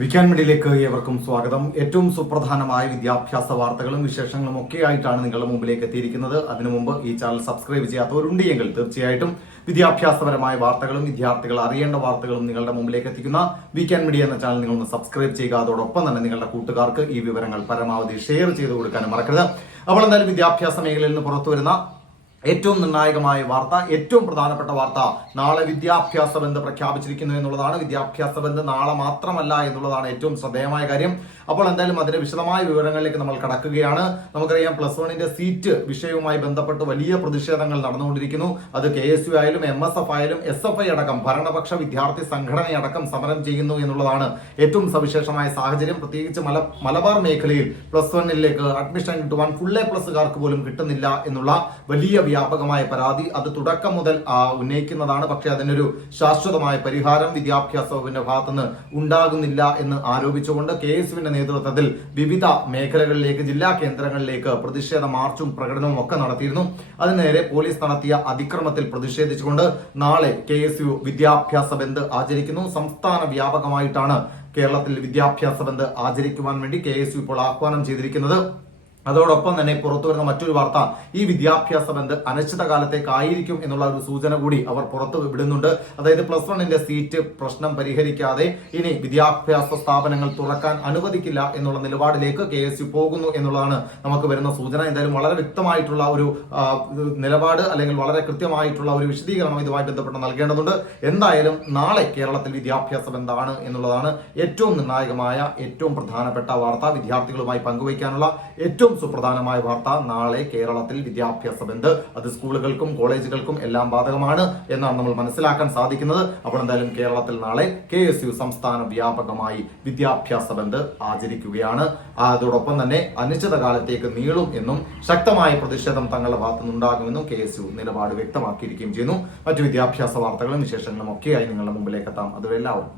വിക്കാൻ മീഡിയയിലേക്ക് ഏവർക്കും സ്വാഗതം. ഏറ്റവും സുപ്രധാനമായ വിദ്യാഭ്യാസ വാർത്തകളും വിശേഷങ്ങളും ഒക്കെ ആയിട്ടാണ് നിങ്ങളുടെ മുമ്പിലേക്ക് എത്തിയിരിക്കുന്നത്. അതിനു മുമ്പ് ഈ ചാനൽ സബ്സ്ക്രൈബ് ചെയ്യാത്തവരുണ്ട് എങ്കിൽ തീർച്ചയായിട്ടും വിദ്യാഭ്യാസപരമായ വാർത്തകളും വിദ്യാർത്ഥികൾ അറിയേണ്ട വാർത്തകളും നിങ്ങളുടെ മുമ്പിലേക്ക് എത്തിക്കുന്ന വിക്കാൻ മീഡിയ എന്ന ചാനൽ നിങ്ങളൊന്ന് സബ്സ്ക്രൈബ് ചെയ്യുക. അതോടൊപ്പം തന്നെ നിങ്ങളുടെ കൂട്ടുകാർക്ക് ഈ വിവരങ്ങൾ പരമാവധി ഷെയർ ചെയ്ത് കൊടുക്കാനും മറക്കരുത്. അപ്പോൾ എന്തായാലും വിദ്യാഭ്യാസ മേഖലയിൽ നിന്ന് പുറത്തു വരുന്ന ഏറ്റവും നിർണായകമായ വാർത്ത ഏറ്റവും പ്രധാനപ്പെട്ട വാർത്ത നാളെ വിദ്യാഭ്യാസ ബന്ധം പ്രഖ്യാപിച്ചിരിക്കുന്നു എന്നുള്ളതാണ്. വിദ്യാഭ്യാസ ബന്ധം നാളെ മാത്രമല്ല എന്നുള്ളതാണ് ഏറ്റവും ശ്രദ്ധേയമായ കാര്യം. അപ്പോൾ എന്തായാലും അതിന്റെ വിശദമായ വിവരങ്ങളിലേക്ക് നമ്മൾ കടക്കുകയാണ്. നമുക്കറിയാം പ്ലസ് വണ്ണിന്റെ സീറ്റ് വിഷയവുമായി ബന്ധപ്പെട്ട് വലിയ പ്രതിഷേധങ്ങൾ നടന്നുകൊണ്ടിരിക്കുന്നു. അത് കെ എസ് യു ആയാലും എം എസ് എഫ് ആയാലും എസ് എഫ് ഐ അടക്കം ഭരണപക്ഷ വിദ്യാർത്ഥി സംഘടനയടക്കം സമരം ചെയ്യുന്നു എന്നുള്ളതാണ് ഏറ്റവും സവിശേഷമായ സാഹചര്യം. പ്രത്യേകിച്ച് മല മലബാർ മേഖലയിൽ പ്ലസ് വണ്ണിലേക്ക് അഡ്മിഷൻ കിട്ടുവാൻ ഫുൾ എ പ്ലസ്സുകാർക്ക് പോലും കിട്ടുന്നില്ല എന്നുള്ള വലിയ വ്യാപകമായ പരാതി അത് തുടക്കം മുതൽ ഉന്നയിക്കുന്നതാണ്. പക്ഷേ അതിനൊരു ശാശ്വതമായ പരിഹാരം വിദ്യാഭ്യാസ വകുപ്പിന്റെ ഭാഗത്തുനിന്ന് ഉണ്ടാകുന്നില്ല എന്ന് ആരോപിച്ചുകൊണ്ട് കെ എസ് യുവിന്റെ നേതൃത്വത്തിൽ വിവിധ മേഖലകളിലേക്ക് ജില്ലാ കേന്ദ്രങ്ങളിലേക്ക് പ്രതിഷേധ മാർച്ചും പ്രകടനവും ഒക്കെ നടത്തിയിരുന്നു. അതിന് നേരെ പോലീസ് നടത്തിയ അതിക്രമത്തിൽ പ്രതിഷേധിച്ചുകൊണ്ട് നാളെ കെ എസ് യു വിദ്യാഭ്യാസ ബന്ദ് ആചരിക്കുന്നു. സംസ്ഥാന വ്യാപകമായിട്ടാണ് കേരളത്തിൽ വിദ്യാഭ്യാസ ബന്ദ് ആചരിക്കുവാൻ വേണ്ടി കെ എസ് യു ഇപ്പോൾ ആഹ്വാനം ചെയ്തിരിക്കുന്നത്. അതോടൊപ്പം തന്നെ പുറത്തു വരുന്ന മറ്റൊരു വാർത്ത ഈ വിദ്യാഭ്യാസ ബന്ദ് അനിശ്ചിതകാലത്തേക്കായിരിക്കും എന്നുള്ള ഒരു സൂചന കൂടി അവർ പുറത്തു വിടുന്നുണ്ട്. അതായത് പ്ലസ് വണ്ണിന്റെ സീറ്റ് പ്രശ്നം പരിഹരിക്കാതെ ഇനി വിദ്യാഭ്യാസ സ്ഥാപനങ്ങൾ തുറക്കാൻ അനുവദിക്കില്ല എന്നുള്ള നിലപാടിലേക്ക് കെ എസ് പോകുന്നു എന്നുള്ളതാണ് നമുക്ക് വരുന്ന സൂചന. എന്തായാലും വളരെ വ്യക്തമായിട്ടുള്ള ഒരു നിലപാട് അല്ലെങ്കിൽ വളരെ കൃത്യമായിട്ടുള്ള ഒരു വിശദീകരണം ഇതുമായി ബന്ധപ്പെട്ട് നൽകേണ്ടതുണ്ട്. എന്തായാലും നാളെ കേരളത്തിൽ വിദ്യാഭ്യാസ ബന്ധാണ് എന്നുള്ളതാണ് ഏറ്റവും നിർണായകമായ ഏറ്റവും പ്രധാനപ്പെട്ട വാർത്ത. വിദ്യാർത്ഥികളുമായി പങ്കുവയ്ക്കാനുള്ള ഏറ്റവും സുപ്രധാനമായ വാർത്ത നാളെ കേരളത്തിൽ വിദ്യാഭ്യാസ ബന്ദ്. അത് സ്കൂളുകൾക്കും കോളേജുകൾക്കും എല്ലാം ബാധകമാണ് എന്നാണ് നമ്മൾ മനസ്സിലാക്കാൻ സാധിക്കുന്നത്. അപ്പോൾ എന്തായാലും കേരളത്തിൽ നാളെ കെ എസ് യു സംസ്ഥാന വ്യാപകമായി വിദ്യാഭ്യാസ ബന്ദ് ആചരിക്കുകയാണ്. അതോടൊപ്പം തന്നെ അനിശ്ചിതകാലത്തേക്ക് നീളും എന്നും ശക്തമായ പ്രതിഷേധം തങ്ങളുടെ ഭാഗത്തു നിന്നുണ്ടാകുമെന്നും കെ എസ് യു നിലപാട് വ്യക്തമാക്കിയിരിക്കുകയും ചെയ്യുന്നു. മറ്റു വിദ്യാഭ്യാസ വാർത്തകളും വിശേഷങ്ങളും ഒക്കെയായി നിങ്ങളുടെ മുമ്പിലേക്ക് എത്താം. അതുവരെ എല്ലാവരും